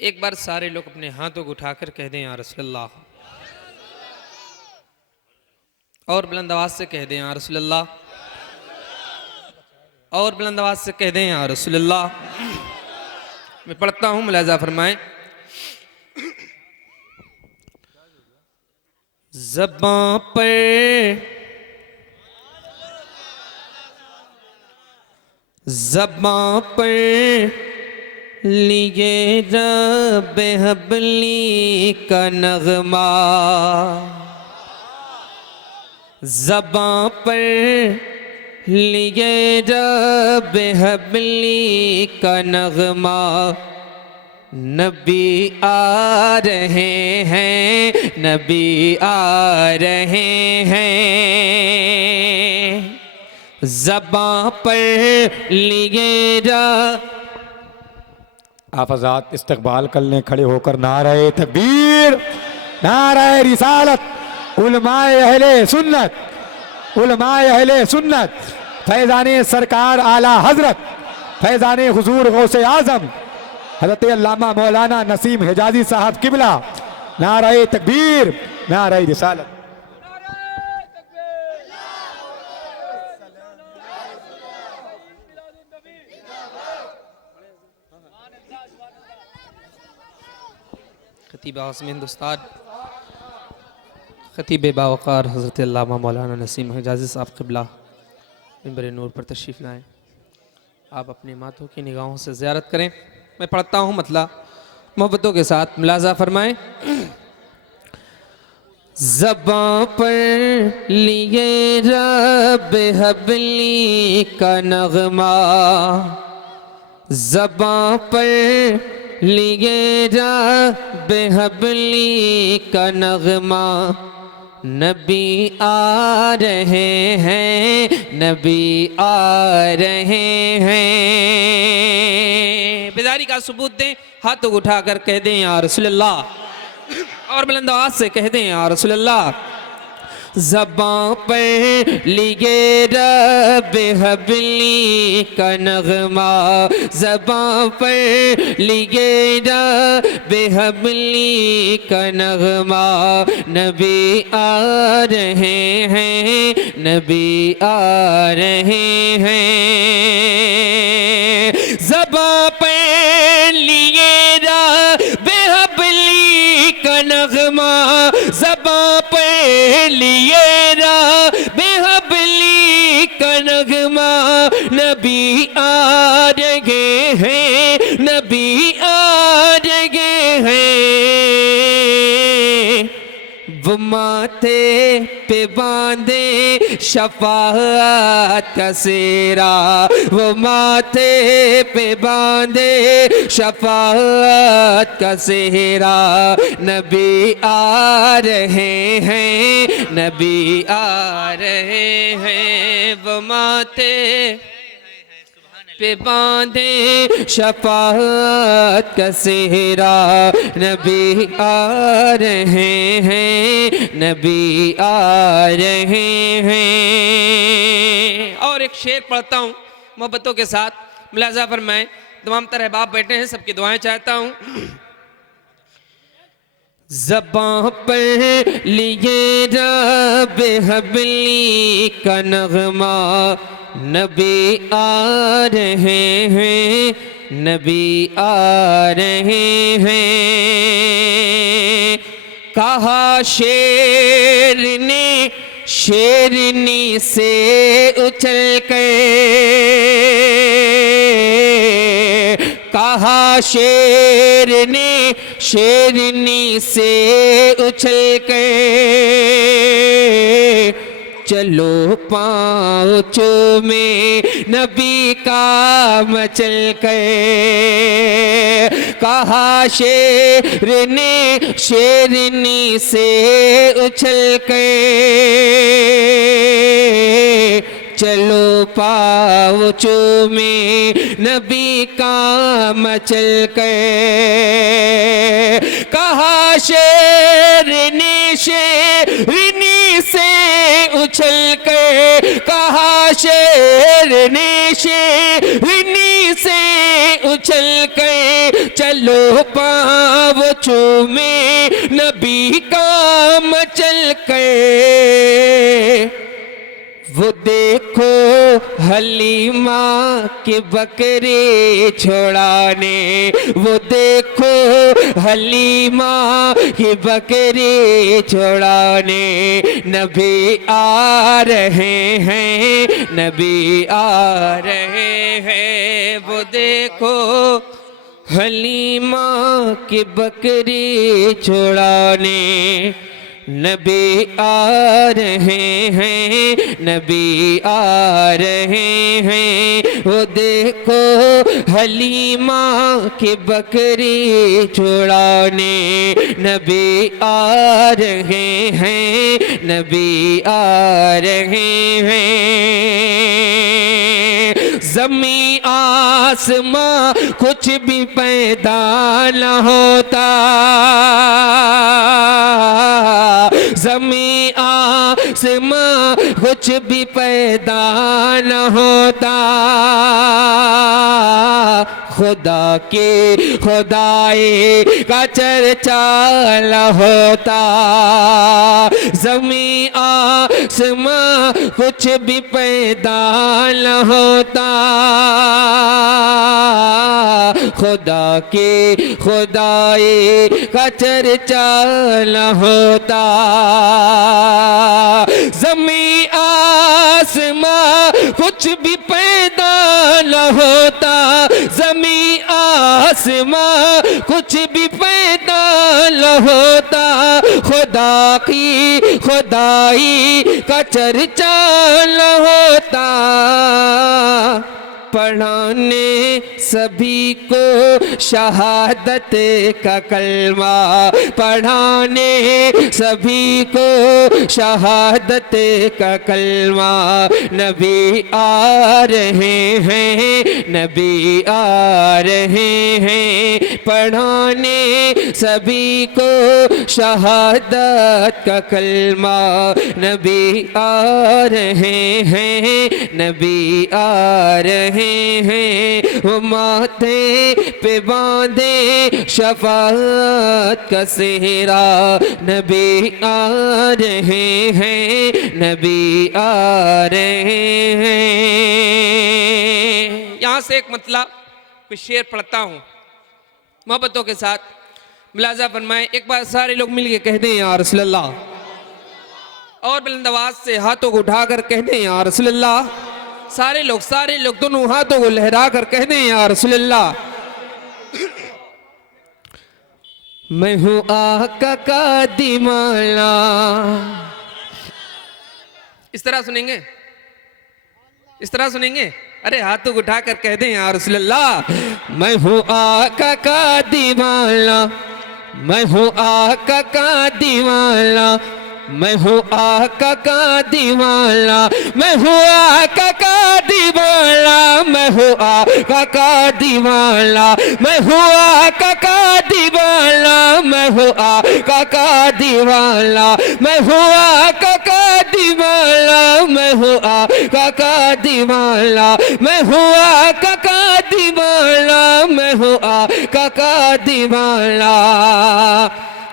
एक बार सारे लोग अपने हाथों को उठाकर कह दें या रसूलल्लाह, और बुलंद आवाज से कह दें या रसूलल्लाह, और बुलंद आवाज से कह दें या रसूलल्लाह। मैं पढ़ता हूं, मुलाजा फरमाएं। ज़बां पर ज़बां पर लिए रब हबली का नगमा, ज़बां पर लिए रब हबली का नगमा। नबी आ रहे हैं, नबी आ रहे हैं, ज़बां पर लिए रब। आप आजाद इस्तकबाल कर लें खड़े होकर। नारे तकबीर, नारे रिसालत, उलमाए अहले सुन्नत, उलमाए अहले सुन्नत, फैज़ाने सरकार आला हजरत, फैज़ाने हुजूर गौसे आजम हज़रत अल्लामा मौलाना नसीम हिजाजी साहब किबला। नारे तकबीर, नारे रिसालत। खतीब आज़म हिंदुस्तान, खतीब बावकार हज़रत अल्लामा मौलाना नसीम हिजाज़ी साहब क़िबला मिंबर नूर पर तशरीफ़ लाएँ। आप अपनी मातों की निगाहों से ज़ियारत करें। मैं पढ़ता हूँ मतला, मोहब्बतों के साथ मुलाज़ा फरमाएँ। ज़बां पर लिए रब हबली का नगमा, ज़बां पर लिए रब हबली का नगमा। नबी आ रहे हैं, नबी आ रहे हैं। बेदारी का सबूत दें, हाथों को उठाकर कह दें या रसूलल्लाह, और बुलंद आवाज से कह दें या रसूलल्लाह। ज़बां पर लिए रब हबली का नगमा, ज़बां पर लिए रब हबली का नगमा। नबी आ रहे हैं, नबी आ रहे हैं, ज़बां पर लिए रब हबली का नगमा, ज़बां पर लिए रब हबली का नगमा। नबी आ रहे हैं, नबी आ रहे हैं, वो माथे पे बांधे शफाअत का सेहरा, वो माथे पे बांधे शफाअत का सेहरा। नबी आ रहे हैं, नबी आ रहे हैं, वो माथे पे बांधे शफाअत का सेहरा। नबी आ रहे हैं, नबी आ रहे हैं। और एक शेर पढ़ता हूँ मोहब्बतों के साथ, मुलाज़ा फरमाएं। तमाम तरह बाप बैठे हैं, सबकी दुआएं चाहता हूँ। ज़बां पर लिए रब हबली का नगमा, नबी आ रहे हैं, नबी आ रहे हैं। कहा शेर ने शेरनी से उछल कर, कहा शेर ने शेरनी से उछल कर, चलो पाँव चूमे नबी का मचल कर। कहा शेर ने शेरनी से उछल कर, चलो पाँव चूमे नबी का मचल कर। कहा शेर ने शेरनी से उछल कर, कहा शेर ने शेरनी से उछल कर, चल चलो पाँव चूमे नबी का मचल कर, वो देखो हलीमा के बकरे छोड़ाने, वो देखो हलीमा के बकरे छोड़ाने, नबी आ रहे हैं, नबी आ रहे हैं, वो देखो हलीमा के बकरे छोड़ाने, नबी आ रहे हैं, नबी आ रहे हैं, वो देखो हलीमा के बकरी छुड़ाने, नबी आ रहे हैं, नबी आ रहे हैं। ज़मीं आसमां कुछ भी पैदा न होता, ज़मीं आसमां कुछ भी पैदा न होता, खुदा के खुदाई का चर्चा न होता, ज़मीं आसमां कुछ भी पैदा न होता, खुदा के खुदाई का चर्चा न होता, ज़मीं आसमां कुछ भी पैदा न होता, ज़मीं आसमां कुछ भी पैदा न होता, खुदा की खुदाई का चर्चा न होता। पढ़ाने सभी को शहादत का कलमा, पढ़ाने सभी को शहादत का कलमा, नबी आ रहे हैं, नबी आ रहे हैं, पढ़ाने सभी को शहादत का कलमा, नबी आ रहे हैं, नबी आ रहे हैं, वो माथे पे बांधे शफाअत का सेहरा, नबी आ रहे हैं, नबी आ रहे हैं। यहां से एक मतलब कुछ शेर पढ़ता हूं मोहब्बतों के साथ, मुलाजा फरमाएं। एक बार सारे लोग मिलके कह दें या रसूल अल्लाह, और बुलंद आवाज से हाथों को उठाकर कह दें या रसूल अल्लाह। सारे लोग दोनों हाथों को लहरा कर कह दें या रसूल अल्लाह। मैं हूं आका का दीवाना। इस तरह सुनेंगे, इस तरह सुनेंगे। अरे हाथों को उठाकर कह दें या रसूल अल्लाह। मैं हूं आका का दीवाना, मैं हूं आका का दीवाना, मैं हूँ आका का दीवाना, मैं हूँ आका का दीवाना, मैं हूँ आका का दीवाना, मैं हूँ आका का दीवाना, मैं हूँ आका का दीवाना, मैं हूँ आका का दीवाना, मैं हूँ आका का दीवाना, मैं हूँ आका का दीवाना, मैं हूँ आका का दीवाना,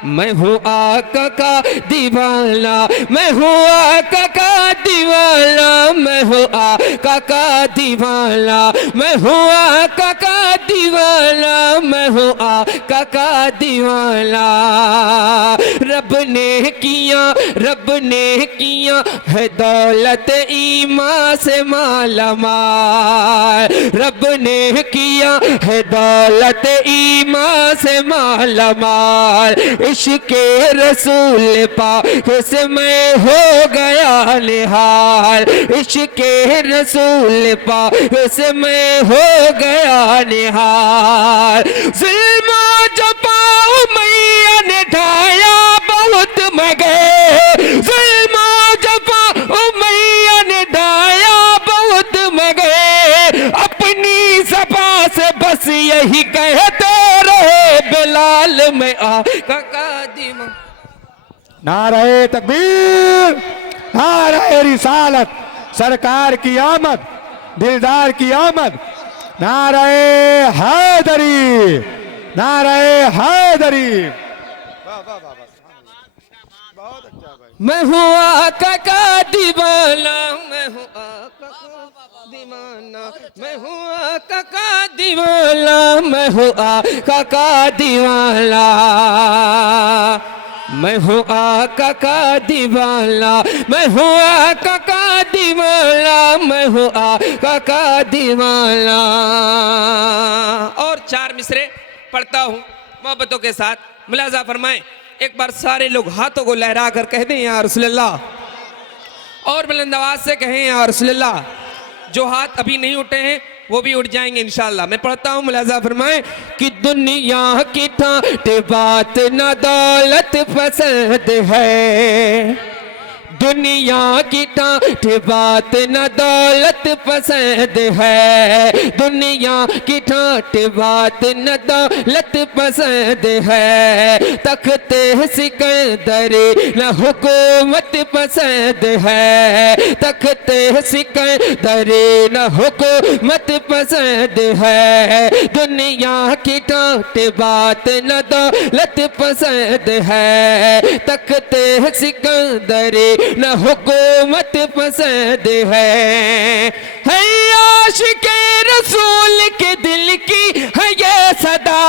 मैं हूँ आका का दीवाना, मैं हूँ आका का दीवाना, मैं हूँ आका का दीवाना, मैं हूँ आका का दीवाना, मैं हूँ आका का दीवाना। रब ने किया है दौलत ईमान से माला माल, रब ने किया है दौलत ईमान से माला माल, इश्क़े रसूल पाक से मैं हो गया निहाल, इश्क़े रसूल पाक से मैं हो गया निहाल। ज़ुल्म जफा उमैया ने ढाया बहुत मगे, ज़ुल्म जफा उमैया ने ढाया बहुत मगे, अपनी ज़बां से बस यही कहते रहे बिलाल में आका का दीवाना। नारे तकबीर, नारे रिसालत, सरकार की आमद, दिलदार की आमद, नारे हैदरी, नारे हैदरी। मैं हूँ आका का दीवाना, मैं हूँ आका का दीवाना, मैं हूँ आका का दीवाना, मैं हूँ आका का दीवाना, मैं हूँ आका का दीवाना, मैं हूँ आका का दीवाना, मैं हूँ आका का दीवाना। और 4 मिसरे पढ़ता हूँ मोहब्बतों के साथ, मुलाजा फरमाएं। एक बार सारे लोग हाथों को लहरा कर कह दें या रसूलल्लाह, और बुलंद आवाज से कहें या रसूलल्लाह। जो हाथ अभी नहीं उठे हैं वो भी उठ जाएंगे इंशाअल्लाह। मैं पढ़ता हूँ, मुलाजा फरमाएं कि दुनिया की ठाट बात न दौलत पसंद है, दुनिया की ठाट बात न दौलत पसंद है, दुनिया की ठाट बात न दौलत पसंद है, तख्ते सिकंदर न हुकूमत पसंद है, तख्ते सिकंदर न हुकूमत पसंद है, दुनिया की ठाट बात न दौलत पसंद है, तख्ते सिकंदर न हुकूमत पसंद है आशिक़े रसूल के दिल की है ये सदा,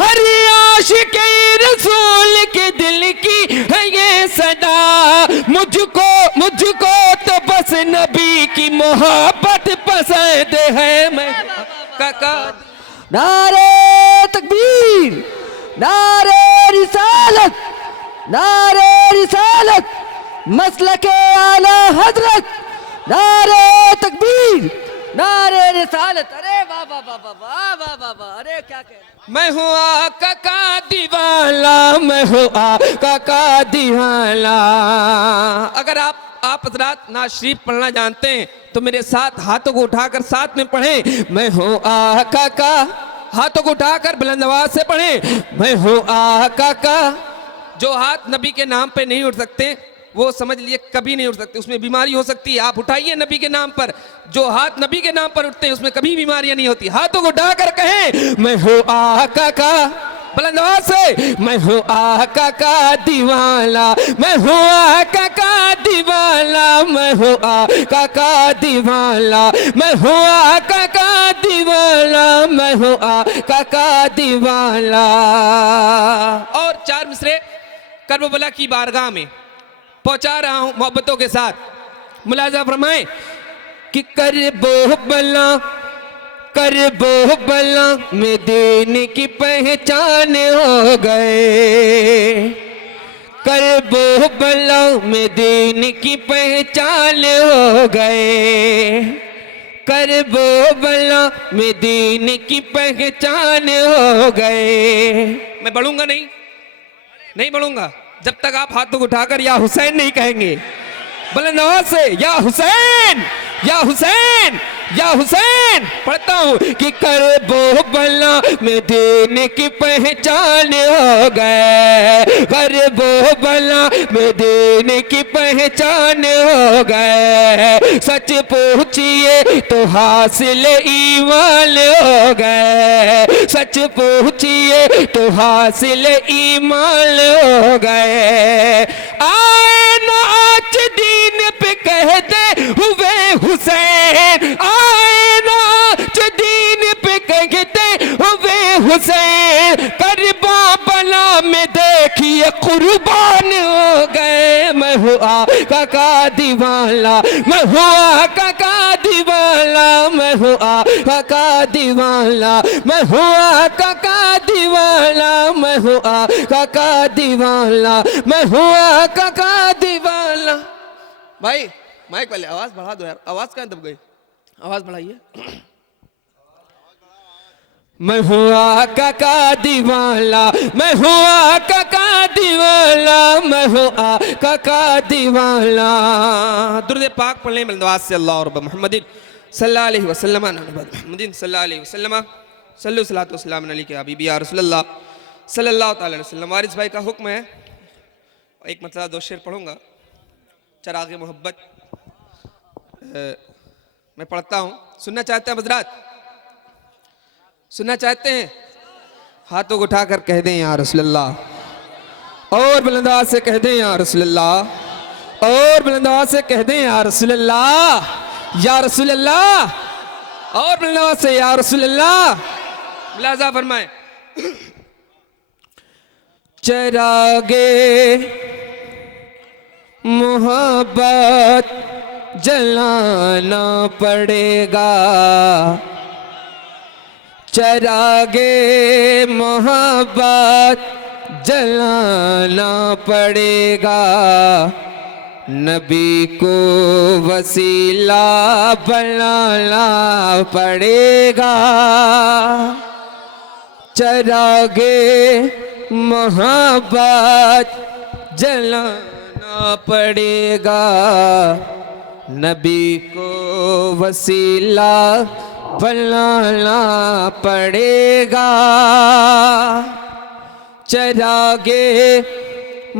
हर आशिक़े रसूल के दिल की है ये सदा, मुझको तो बस नबी की मोहब्बत पसंद है। मैं काका नारे तकबीर, नारे रिसालत, नारे रिसालत, मसलके आला हजरत, नारे तकबीर, नारे रिसालत। अरे वाह वाह वाह वाह वाह वाह वाह वाह, अरे क्या कह, मैं हूँ आका का दीवाना, मैं हूँ आका का दीवाना। अगर आप हज़रात नात शरीफ पढ़ना जानते हैं तो मेरे साथ हाथों को उठाकर साथ में पढ़ें। मैं हूँ आका का, हाथों को उठाकर बुलंद आवाज से पढ़ें। मैं हूँ आका का। जो हाथ नबी के नाम पे नहीं उठ सकते वो समझ लिए कभी नहीं उठ सकते, उसमें बीमारी हो सकती है। आप उठाइए नबी के नाम पर, जो हाथ नबी के नाम पर उठते हैं उसमें कभी बीमारियां नहीं होती। हाथों को उठाकर कहें मैं हूँ आका का, बुलंद आवाज से, मैं हूँ आका का दीवाना, मैं हूँ आका का दीवाना, मैं हूँ आका का दीवाना, मैं हूँ आका का दीवाना, मैं हूँ आका का दीवाना। और 4 मिसरे करबला की बारगाह में पहुंचा रहा हूं मोहब्बतों के साथ, मुलाजा फरमाएं कि करबो बला में दीन की पहचान हो गए, करबो बला में दीन की पहचान हो गए, करबो बला में दीन की पहचान हो गए। मैं बढ़ूंगा नहीं बढ़ूंगा जब तक आप हाथों को उठाकर या हुसैन नहीं कहेंगे बुलंद आवाज से, या हुसैन, या हुसैन, या हुसैन। पढ़ता हूँ कि करबो बला में दीन की पहचान हो गए, करबो बला में दीन की पहचान हो गए, सच पूछिए तो हासिल ईमान हो गए, सच पूछिए तो हासिल ईमान हो गए। आए ना आज दीन पे कहते हुए हुसैन, आए ना आज दीन पे कहते हुए हुसैन, करबला में देखिए कुर्बान हो गए। मैं हूँ आका का दीवाना, मैं हूँ आका का दीवाना, मैं हूँ आका का दीवाना, मैं हूँ आका का दीवाना, मैं हूँ आका का दीवाना, मैं हूँ आका का दीवाना। भाई माइक वाले आवाज बढ़ा दो यार, आवाज कहाँ दब गई, आवाज बढ़ाइए। मैं हूँ आका का दीवाना, मैं हूँ आका का दीवाना, मैं हूँ आका का दीवाना। दुरूद पाक पढ़ लें बलंदवाज से, अल्लाह रब्ब मुहम्मदिन सल्लल्लाहु अलैहि वसल्लम, मुहम्मदिन सल्लल्लाहु अलैहि वसल्लम, सल्लु सलातो वस्सलाम अलैका या हबीबी या रसूलल्लाह सल्लल्लाहु तआला अलैहि वसल्लम। वारिस भाई का हुक्म है, एक मतलब 2 शेर पढ़ूंगा, चराग़ मोहब्बत मैं पढ़ता हूँ। सुनना चाहते हैं हज़रात, सुनना चाहते हैं? हाथों को उठाकर कह दें या रसूलल्लाह, और बुलंद आवाज से कह दें या रसूलल्लाह, और बुलंद आवाज से कह दें या रसूलल्लाह, या रसूलल्लाह, और बुलंद आवाज से या रसूलल्लाह। मुलाजा फरमाए। चरागे मोहब्बत जलाना पड़ेगा, चरागे मोहब्बत जलाना पड़ेगा, नबी को वसीला बनाना पड़ेगा, चरागे मोहब्बत जलाना पड़ेगा, नबी को वसीला बनाना पड़ेगा, चरागे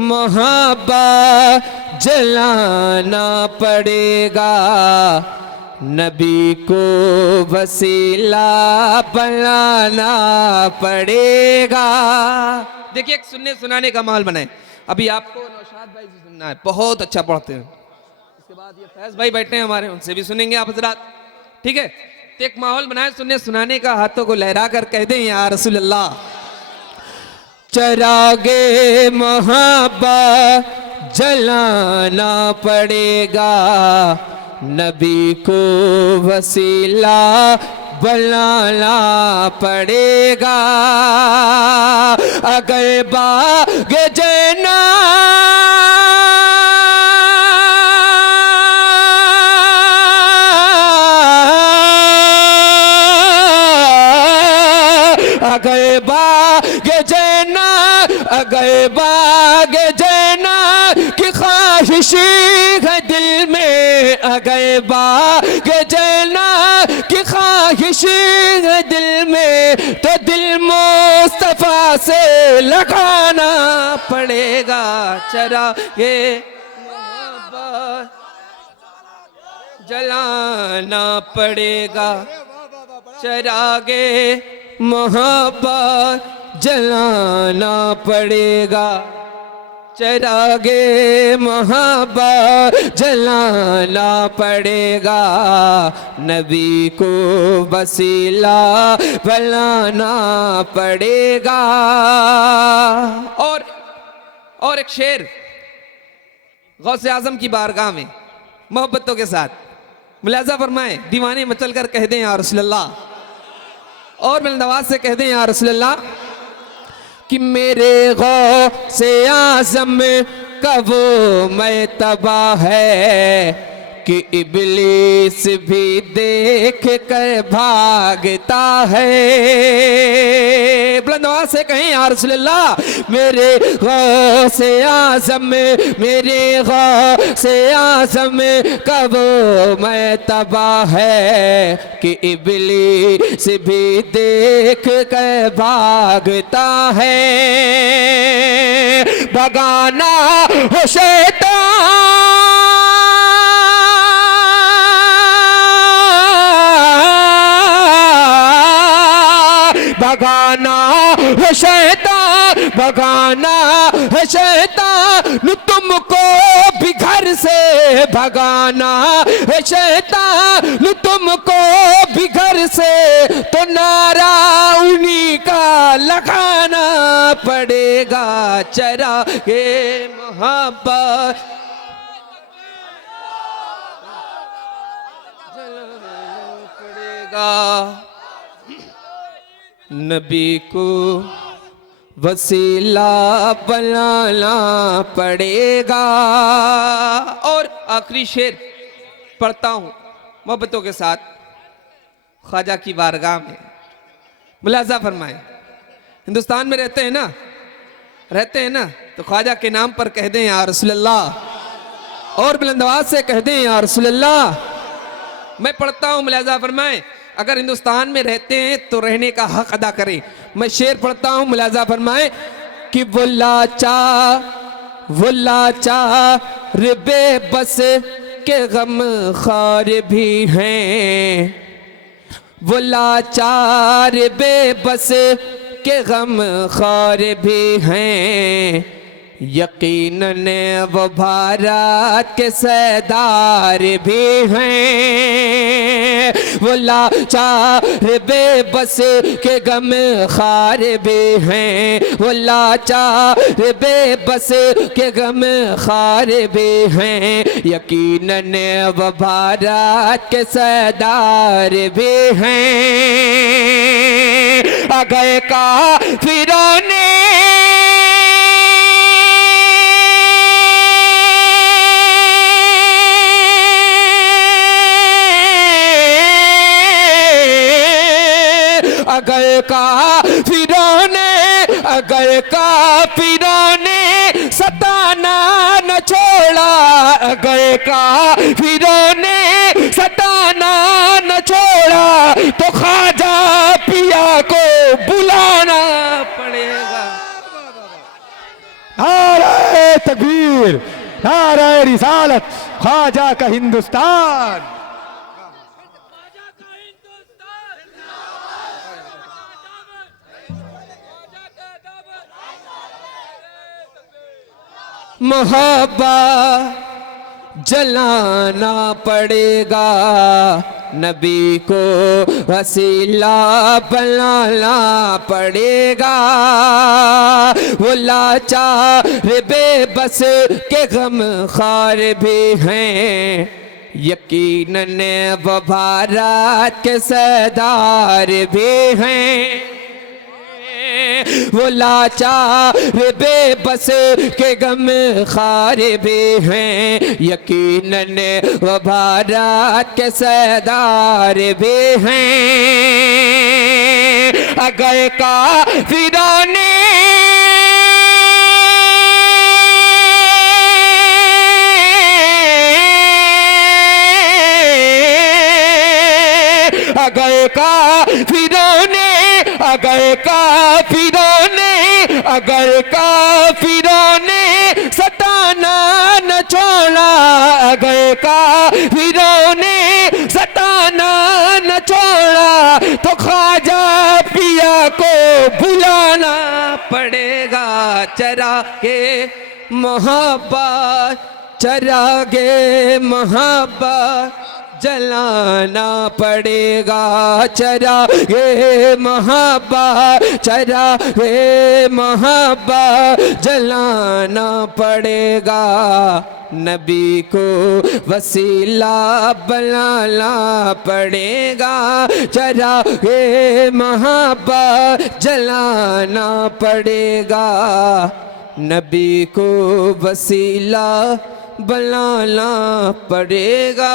मोहब्बत जलाना पड़ेगा, नबी को वसीला बनाना पड़ेगा। देखिए एक सुनने सुनाने का माहौल बनाए। अभी आपको नौशाद भाई से सुनना है, बहुत अच्छा पढ़ते हैं। इसके बाद ये फैज भाई बैठे हैं हमारे, उनसे भी सुनेंगे आप हजरात, ठीक है। तो एक माहौल बनाए सुनने सुनाने का, हाथों को लहरा कर कह दें या रसूल अल्लाह। चरागे मोहब्बत जलाना पड़ेगा, नबी को वसीला बनाना पड़ेगा, अगर बाग जना अगर बाग जना, अगर बाग जना की ख्वाहिश है दिल में, अगर बाग जना की ख्वाहिश है दिल में, तो दिल मुस्तफा से लगाना पड़ेगा, चरागे मोहब्बत जलाना पड़ेगा, चरागे मोहब्बत जलाना पड़ेगा, चरागे मोहब्बत जलाना पड़ेगा, नबी को वसीला बनाना पड़ेगा। और एक शेर गौसे आजम की बारगाह में मोहब्बतों के साथ मुलाजा फरमाए। दीवाने मचल कर कह दें या रसूल अल्लाह, और बुलंद से कह दें या रसूल अल्लाह कि मेरे गौसे आज़म का वो मर्तबा है कि इब्लीस भी देख कर भागता है। बुलंद आवाज़ से कहें या रसूल अल्लाह, मेरे गौसे आज़म, मेरे गौसे आज़म का वो मर्तबा है कि इब्लीस भी देख कर भागता है, भगाना हो शैतान, भगाना है शैतान, भगाना है शैतान तुमको भी घर से, भगाना है शैतान तुमको भी घर से, तो नारा उन्हीं का लगाना पड़ेगा, चरागे मोहब्बत जलाना पड़ेगा, नबी को वसीला बनाना पड़ेगा। और आखिरी शेर पढ़ता हूँ मोहब्बतों के साथ ख्वाजा की बारगाह में। मुलाजा फरमाए, हिंदुस्तान में रहते हैं ना, तो ख्वाजा के नाम पर कह दें या रसूल अल्लाह, और बुलंद आवाज से कह दें या रसूल अल्लाह। मैं पढ़ता हूँ, मुलाजा फरमाए। अगर हिंदुस्तान में रहते हैं तो रहने का हक अदा करें। मैं शेर पढ़ता हूँ, मुलाजा फरमाए कि वो लाचार बेबस के गम खार भी हैं, वो लाचार बेबस के गम खार भी हैं, यकीनन वो भारत के सरदार भी हैं। वो लाचार बेबस के गम खार भी हैं, वो लाचार बेबस के गम खार भी हैं, यकीनन वो भारत के सरदार भी हैं। अगर काफिरों ने अगर काफिरों ने सताना न छोड़ा, अगर काफिरों ने सताना न छोड़ा, तो ख्वाजा पिया को बुलाना पड़ेगा। नारे तकबीर, नारे रिसालत, ख्वाजा का हिंदुस्तान। मोहब्बत जलाना पड़ेगा, नबी को वसीला बनाना पड़ेगा। वो लाचार बेबस के गम खार भी हैं, यकीनन वो भारत के सरदार भी हैं। वो लाचार बेबस के गम खार भी हैं, यकीनन वो भारत के सरदार भी हैं। अगर काफिरों ने अगर काफिरों ने सताना न छोड़ा, अगर काफिरों ने सताना न छोड़ा, तो ख्वाजा पिया को बुलाना पड़ेगा। चरागे मोहब्बत, चरागे मोहब्बत जलाना पड़ेगा। चरागे मोहब्बत, चरागे मोहब्बत जलाना पड़ेगा, नबी को वसीला बनाना पड़ेगा। चरागे मोहब्बत जलाना पड़ेगा, नबी को वसीला बनाना पड़ेगा।